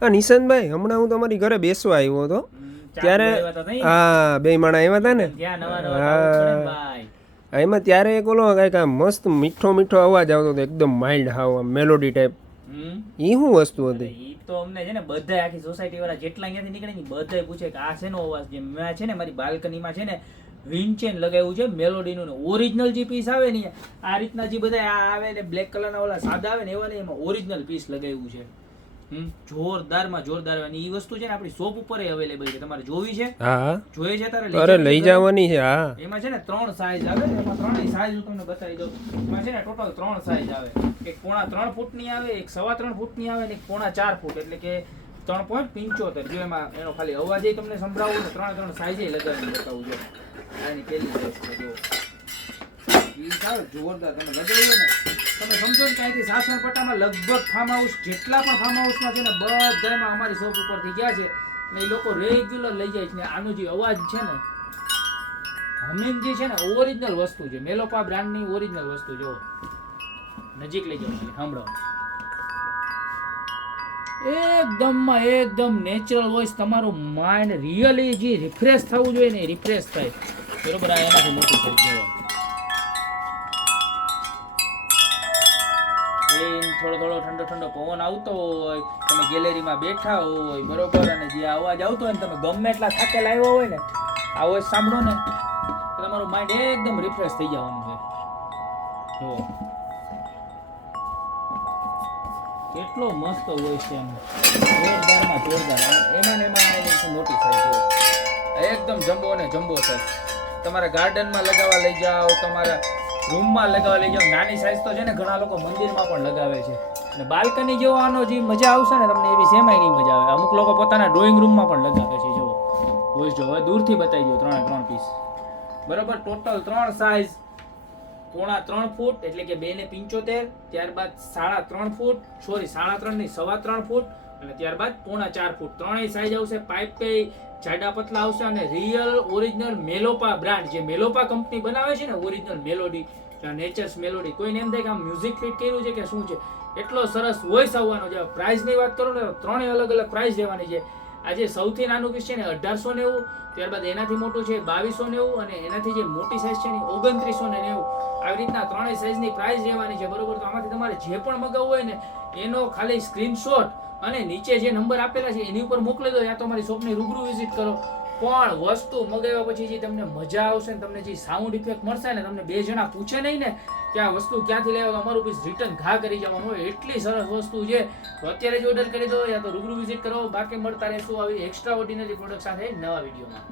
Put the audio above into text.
હા નિશાંતભાઈ, હમણાં હું તમારી ઘરે બેસવા આવ્યો હતો ત્યારે, હા 2 માણા આવ્યા હતા ને, હા એમાં ત્યારે એક ઓલો કાંઈક આમ મસ્ત મીઠો મીઠો અવાજ આવતો હતો, એકદમ માઇલ્ડ, હાવ મેલોડી ટાઈપ. એ શું વસ્તુ હતી? ઈ તો અમને છે ને બધા આખી સોસાયટી વાળા જેટલા અહીંયાથી નીકળે ને બધા પૂછે કે આ શેનો અવાજ છે. મેં છે ને મારી બાલ્કનીમાં છે ને વિન્ચેન લગાવ્યું છે મેલોડીનું, ને ઓરિજિનલ જે પીસ આવે ને આ રીતના જે બધા આ આવે ને બ્લેક કલરના ઓલા સાદા આવે ને એવા ને એમાં ઓરિજિનલ પીસ લગાવ્યું છે. જોરદારમાં જોરદાર. અને એ વસ્તુ છે ને આપણી શોપ ઉપર અવેલેબલ છે. તમારે જોવી છે? હા જોઈએ છે તારે? અરે લઈ જવાની છે. હા એમાં છે ને 3 સાઈઝ આવે ને, એમાં 3 સાઈઝ હું તમને બતાવી દઉં. એમાં છે ને ટોટલ 3 સાઈઝ આવે. એક 3.25 ફૂટની આવે, એક 3.25 ફૂટની આવે, ને એક 4.5 ફૂટ, એટલે કે 3.75. જો એમાં એનો ખાલી અવાજ તમને સંભળાવું ને 3 સાઈઝ લગાવીને બતાવું. જો આની પેલી સાઈઝ છે, જો ઈ સાવ જોરદાર. તમે લગાવ્યું ને તમે સમજો ને કે અહીંથી સાસણપટ્ટામાં લગભગ ફાર્મ હાઉસ જેટલા પણ ફાર્મ હાઉસમાં છે ને બધામાં અમારી શોપ ઉપરથી ગયા છે ને એ લોકો રેગ્યુલર લઈ જાય છે. ને આનો જે અવાજ છે ને હમિંગ જે છે ને ઓરિજિનલ વસ્તુ છે, મેલોપા બ્રાન્ડની ઓરિજિનલ વસ્તુ. જો નજીક લઈ જાઓ, સાંભળો. એકદમ નેચરલ વોઇસ. તમારું માઇન્ડ રિયલી જે રિફ્રેશ થવું જોઈએ ને રિફ્રેશ થાય. બરોબર? આ એનાથી મોટું થઈ ગયું. થોડો ઠંડો પવન આવતો હોય, તમે ગેલેરીમાં બેઠા હોય, બરોબર, અને જે અવાજ આવતો હોય ને તમે ગમે એટલા થાકેલા આવ્યા હોય ને આ અવાજ સાંભળો ને તો તમારું માઇન્ડ એકદમ રિફ્રેશ થઈ જવાનું છે. જો કેટલો મસ્ત વોઇસ છે એનો, જોરદારમાં જોરદાર. એમાં ને એમાં મોટી સાઈઝ એકદમ જમ્બો ને જમ્બો સાઈઝ. તમારા ગાર્ડનમાં લગાવવા લઈ જાઓ, તમારા રૂમમાં લગાવવા લઈ જાઓ. નાની સાઈઝ તો છે ને ઘણા લોકો મંદિરમાં પણ લગાવે છે. અને બાલ્કની જેવો આનો જે મજા આવશે ને તમને એવી સેમાય નહીં મજા આવે. અમુક લોકો પોતાના ડ્રોઈંગ રૂમમાં પણ લગાવે છે. જો વોઇસ જો હવે દૂરથી બતાવી દો. 3 પીસ બરોબર. Total 3 size. 3.25 ફૂટ એટલે કે 2.75, ત્યારબાદ 3.5 ફૂટ, સોરી 3.5 નહીં 3.25 ફૂટ, અને ત્યારબાદ 4.5 ફૂટ. 3 સાઈઝ આવશે. પાઇપ પે જાડા પતલા આવશે. અને રિયલ ઓરિજિનલ મેલોપા બ્રાન્ડ, જે મેલોપા કંપની બનાવે છે ને ઓરિજિનલ મેલોડી, નેચર્સ મેલોડી. કોઈને એમ થાય કે આમ મ્યુઝિક ફિટ કર્યું છે કે શું છે, એટલો સરસ વોઇસ આવવાનો છે. પ્રાઇસની વાત કરું ને 3 અલગ અલગ પ્રાઇસ દેવાની છે. આજે સૌથી નાનું પીસ છે ને 1890, ત્યારબાદ એનાથી મોટું છે 2290, અને એનાથી જે મોટી સાઈઝ છે ને 2990. આવી રીતના 3 સાઈઝની પ્રાઇસ રહેવાની છે. બરોબર? તો આમાંથી તમારે જે પણ મગાવવું હોય ને એનો ખાલી સ્ક્રીનશોટ અને નીચે જે નંબર આપેલા છે એની ઉપર મોકલી દો, યા તો અમારી શોપની રૂબરૂ વિઝિટ કરો. પણ વસ્તુ મગાવ્યા પછી જે તમને મજા આવશે ને, તમને જે સાઉન્ડ ઇફેક્ટ મળશે ને, તમને 2 જણા પૂછે નહીં ને કે આ વસ્તુ ક્યાંથી લેવા, તો અમારું પીસ રિટર્ન ઘા કરી જવાનું હોય. એટલી સરસ વસ્તુ છે. તો અત્યારે જ ઓર્ડર કરી દો યા તો રૂબરૂ વિઝિટ કરો. બાકી મળતા રહેશું આવી એક્સ્ટ્રા ઓર્ડિનરી પ્રોડક્ટ સાથે નવા વિડીયોમાં.